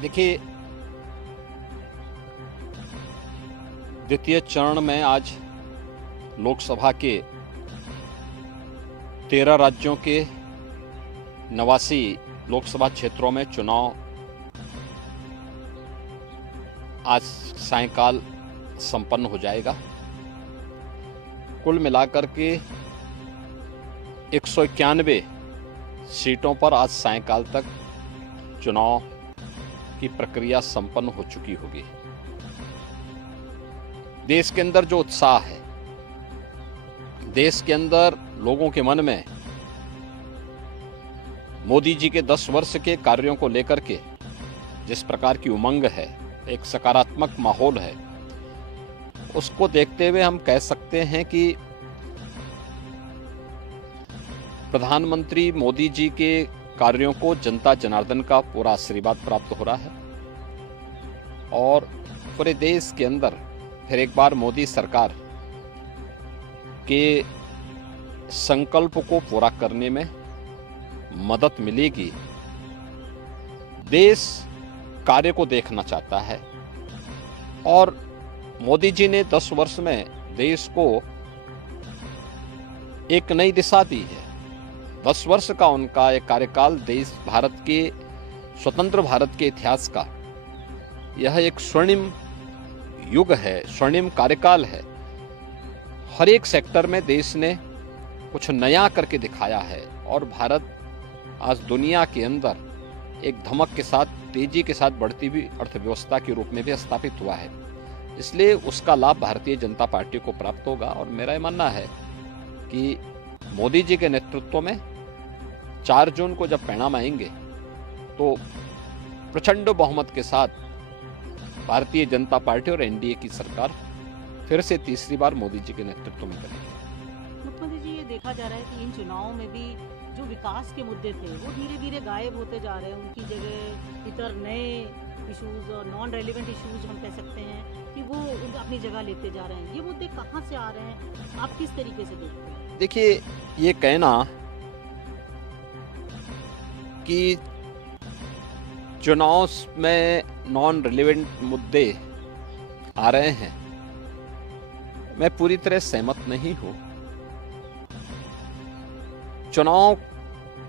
देखिए, द्वितीय चरण में आज लोकसभा के 13 राज्यों के 89 लोकसभा क्षेत्रों में चुनाव आज सायंकाल संपन्न हो जाएगा। कुल मिलाकर के 191 सीटों पर आज सायंकाल तक चुनाव की प्रक्रिया संपन्न हो चुकी होगी। देश के अंदर जो उत्साह है, देश के अंदर लोगों के मन में मोदी जी के 10 वर्ष के कार्यों को लेकर के जिस प्रकार की उमंग है, एक सकारात्मक माहौल है, उसको देखते हुए हम कह सकते हैं कि प्रधानमंत्री मोदी जी के कार्यों को जनता जनार्दन का पूरा आशीर्वाद प्राप्त हो रहा है और पूरे देश के अंदर फिर एक बार मोदी सरकार के संकल्प को पूरा करने में मदद मिलेगी। देश कार्य को देखना चाहता है और मोदी जी ने 10 वर्ष में देश को एक नई दिशा दी है। 10 वर्ष का उनका एक कार्यकाल देश भारत के स्वतंत्र भारत के इतिहास का यह एक स्वर्णिम युग है, स्वर्णिम कार्यकाल है। हर एक सेक्टर में देश ने कुछ नया करके दिखाया है और भारत आज दुनिया के अंदर एक धमक के साथ, तेजी के साथ बढ़ती हुई अर्थव्यवस्था के रूप में भी स्थापित हुआ है। इसलिए उसका लाभ भारतीय जनता पार्टी को प्राप्त होगा और मेरा यह मानना है कि मोदी जी के नेतृत्व में 4 जून को जब परिणाम आएंगे तो प्रचंड बहुमत के साथ भारतीय जनता पार्टी और एनडीए की सरकार फिर से तीसरी बार मोदी जी के नेतृत्व में करेगी। मुख्यमंत्री जी, ये देखा जा रहा है कि इन चुनावों में भी जो विकास के मुद्दे थे वो धीरे धीरे गायब होते जा रहे हैं। उनकी जगह इतर नए इश्यूज और नॉन रेलिवेंट इश्यूज हम कह सकते हैं कि वो अपनी जगह लेते जा रहे हैं। ये मुद्दे कहाँ से आ रहे हैं, आप किस तरीके से देखते हैं? देखिए, ये कहना कि चुनाव में नॉन रिलेवेंट मुद्दे आ रहे हैं, मैं पूरी तरह सहमत नहीं हूं। चुनाव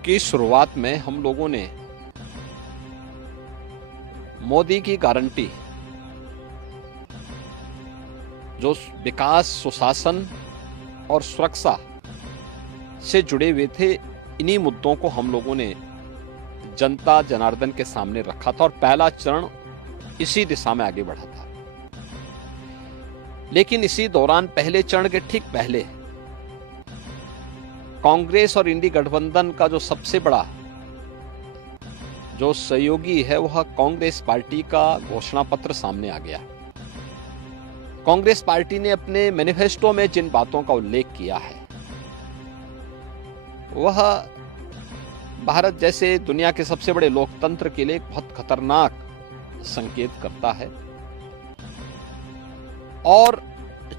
की शुरुआत में हम लोगों ने मोदी की गारंटी, जो विकास, सुशासन और सुरक्षा से जुड़े हुए थे, इन्हीं मुद्दों को हम लोगों ने जनता जनार्दन के सामने रखा था और पहला चरण इसी दिशा में आगे बढ़ा था। लेकिन इसी दौरान पहले चरण के ठीक पहले कांग्रेस और इंडी गठबंधन का जो सबसे बड़ा जो सहयोगी है वह कांग्रेस पार्टी का घोषणा पत्र सामने आ गया। कांग्रेस पार्टी ने अपने मैनिफेस्टो में जिन बातों का उल्लेख किया है वह भारत जैसे दुनिया के सबसे बड़े लोकतंत्र के लिए एक बहुत खतरनाक संकेत करता है। और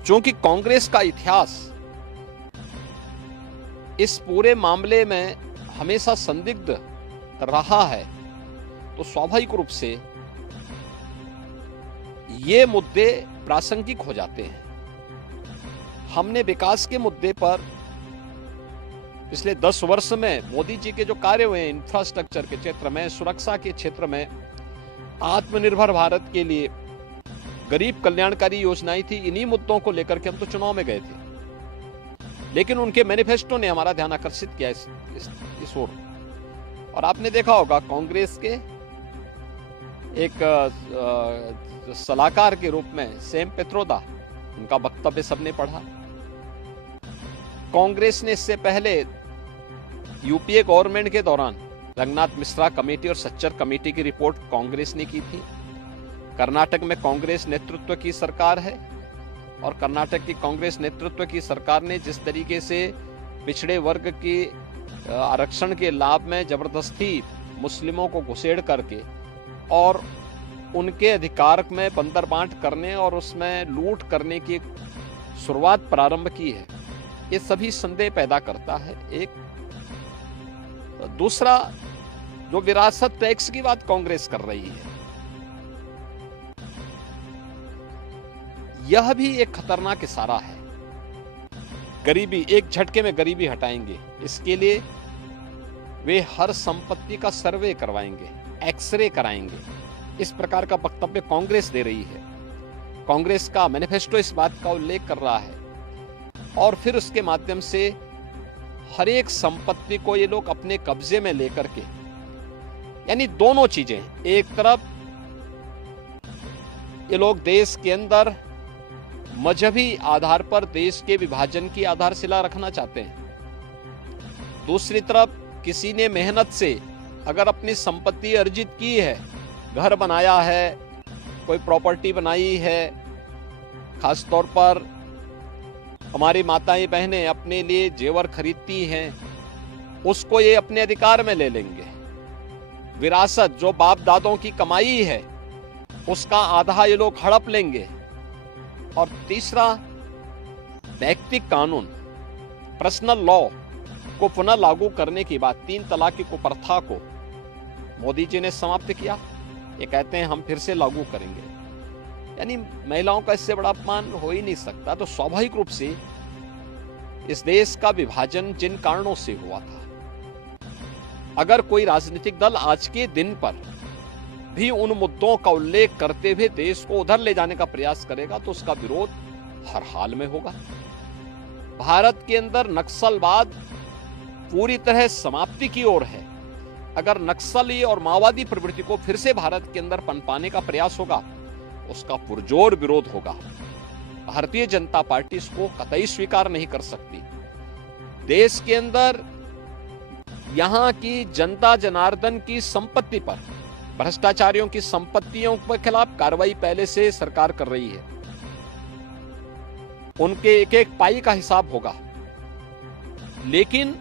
चूंकि कांग्रेस का इतिहास इस पूरे मामले में हमेशा संदिग्ध रहा है, तो स्वाभाविक रूप से ये मुद्दे प्रासंगिक हो जाते हैं। हमने विकास के मुद्दे पर पिछले 10 वर्ष में मोदी जी के जो कार्य हुए, इंफ्रास्ट्रक्चर के क्षेत्र में, सुरक्षा के क्षेत्र में, आत्मनिर्भर भारत के लिए गरीब कल्याणकारी योजनाएं थी, इन्हीं मुद्दों को लेकर के हम तो चुनाव में गए थे। लेकिन उनके मैनिफेस्टो ने हमारा ध्यान आकर्षित किया इस ओर। और आपने देखा होगा कांग्रेस के एक सलाहकार के रूप में सैम पित्रोदा, उनका वक्तव्य सबने पढ़ा। कांग्रेस ने इससे पहले यूपीए गवर्नमेंट के दौरान रंगनाथ मिश्रा कमेटी और सच्चर कमेटी की रिपोर्ट कांग्रेस ने की थी। कर्नाटक में कांग्रेस नेतृत्व की सरकार है और कर्नाटक की कांग्रेस नेतृत्व की सरकार ने जिस तरीके से पिछड़े वर्ग के आरक्षण के लाभ में जबरदस्ती मुस्लिमों को घुसेड़ करके और उनके अधिकार में बंदरबांट करने और उसमें लूट करने की शुरुआत प्रारंभ की है, ये सभी संदेह पैदा करता है। एक दूसरा, जो विरासत टैक्स की बात कांग्रेस कर रही है, यह भी एक खतरनाक इशारा है। गरीबी, एक झटके में गरीबी हटाएंगे, इसके लिए वे हर संपत्ति का सर्वे करवाएंगे, एक्सरे कराएंगे। इस प्रकार का वक्तव्य कांग्रेस दे रही है। कांग्रेस का मैनिफेस्टो इस बात का उल्लेख कर रहा है और फिर उसके माध्यम से हर एक संपत्ति को ये लोग अपने कब्जे में लेकर के, यानी दोनों चीजें, एक तरफ ये लोग देश के अंदर मजहबी आधार पर देश के विभाजन की आधारशिला रखना चाहते हैं, दूसरी तरफ किसी ने मेहनत से अगर अपनी संपत्ति अर्जित की है, घर बनाया है, कोई प्रॉपर्टी बनाई है, खास तौर पर हमारी माताएं बहनें अपने लिए जेवर खरीदती हैं, उसको ये अपने अधिकार में ले लेंगे। विरासत जो बाप दादों की कमाई है उसका आधा ये लोग हड़प लेंगे। और तीसरा, व्यक्तिगत कानून, पर्सनल लॉ को पुनः लागू करने की बात, 3 तलाक की कुप्रथा को मोदी जी ने समाप्त किया। ये कहते हैं हम फिर से लागू करेंगे, यानी महिलाओं का इससे बड़ा अपमान हो ही नहीं सकता। तो स्वाभाविक रूप से इस देश का विभाजन जिन कारणों से हुआ था, अगर कोई राजनीतिक दल आज के दिन पर भी उन मुद्दों का उल्लेख करते हुए देश को उधर ले जाने का प्रयास करेगा तो उसका विरोध हर हाल में होगा। भारत के अंदर नक्सलवाद पूरी तरह समाप्ति की ओर है। अगर नक्सली और माओवादी प्रवृत्ति को फिर से भारत के अंदर पनपाने का प्रयास होगा, उसका पुरजोर विरोध होगा। भारतीय जनता पार्टी इसको कतई स्वीकार नहीं कर सकती। देश के अंदर यहां की जनता जनार्दन की संपत्ति पर, भ्रष्टाचारियों की संपत्तियों के खिलाफ कार्रवाई पहले से सरकार कर रही है। उनके एक एक पाई का हिसाब होगा, लेकिन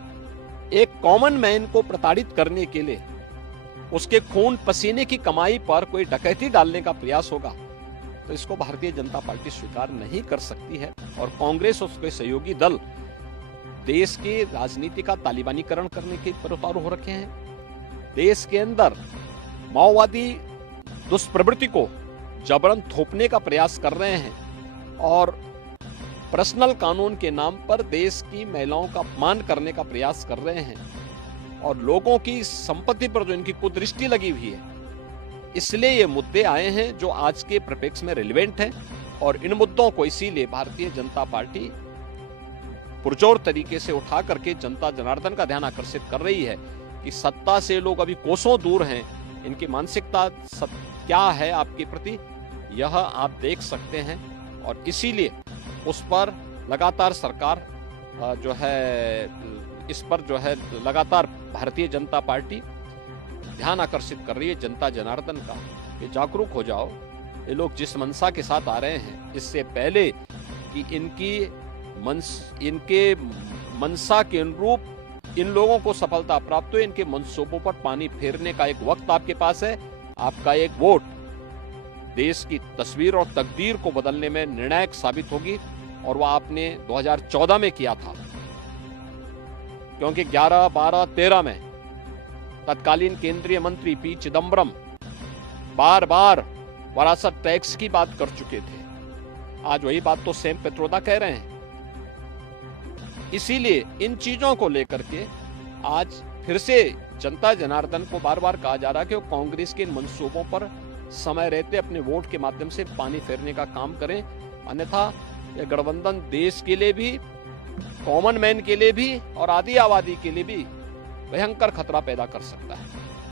एक कॉमन मैन को प्रताड़ित करने के लिए उसके खून पसीने की कमाई पर कोई डकैती डालने का प्रयास होगा तो इसको भारतीय जनता पार्टी स्वीकार नहीं कर सकती है। और कांग्रेस और उसके सहयोगी दल देश की राजनीति का तालिबानीकरण करने के पर उतारू हो रखे हैं। देश के अंदर माओवादी दुष्प्रवृत्ति को जबरन थोपने का प्रयास कर रहे हैं और पर्सनल कानून के नाम पर देश की महिलाओं का अपमान करने का प्रयास कर रहे हैं और लोगों की संपत्ति पर जो इनकी कुदृष्टि लगी हुई है, इसलिए ये मुद्दे आए हैं जो आज के परिप्रेक्ष्य में रिलेवेंट हैं। और इन मुद्दों को इसीलिए भारतीय जनता पार्टी पुरजोर तरीके से उठा करके जनता जनार्दन का ध्यान आकर्षित कर रही है कि सत्ता से लोग अभी कोसों दूर हैं, इनकी मानसिकता क्या है आपके प्रति, यह आप देख सकते हैं। और इसीलिए उस पर लगातार सरकार जो है, इस पर जो है लगातार भारतीय जनता पार्टी ध्यान आकर्षित कर रही है जनता जनार्दन का कि जागरूक हो जाओ। ये लोग जिस मनसा के साथ आ रहे हैं, इससे पहले कि इनके मनसा के अनुरूप इन लोगों को सफलता प्राप्त हो, इनके मंसूबों पर पानी फेरने का एक वक्त आपके पास है। आपका एक वोट देश की तस्वीर और तकदीर को बदलने में निर्णायक साबित होगी और वह आपने 2014 में किया था, क्योंकि 11, 12, 13 में तत्कालीन केंद्रीय मंत्री पी चिदम्बरम बार बार वरासत टैक्स की बात कर चुके थे। आज वही बात तो सैम पित्रोदा कह रहे हैं। इसीलिए इन चीजों को लेकर के आज फिर से जनता जनार्दन को बार बार कहा जा रहा है कि वो कांग्रेस के इन मंसूबों पर समय रहते अपने वोट के माध्यम से पानी फेरने का काम करें, अन्यथा यह गठबंधन देश के लिए भी, कॉमन मैन के लिए भी और आदि आबादी के लिए भी भयंकर खतरा पैदा कर सकता है।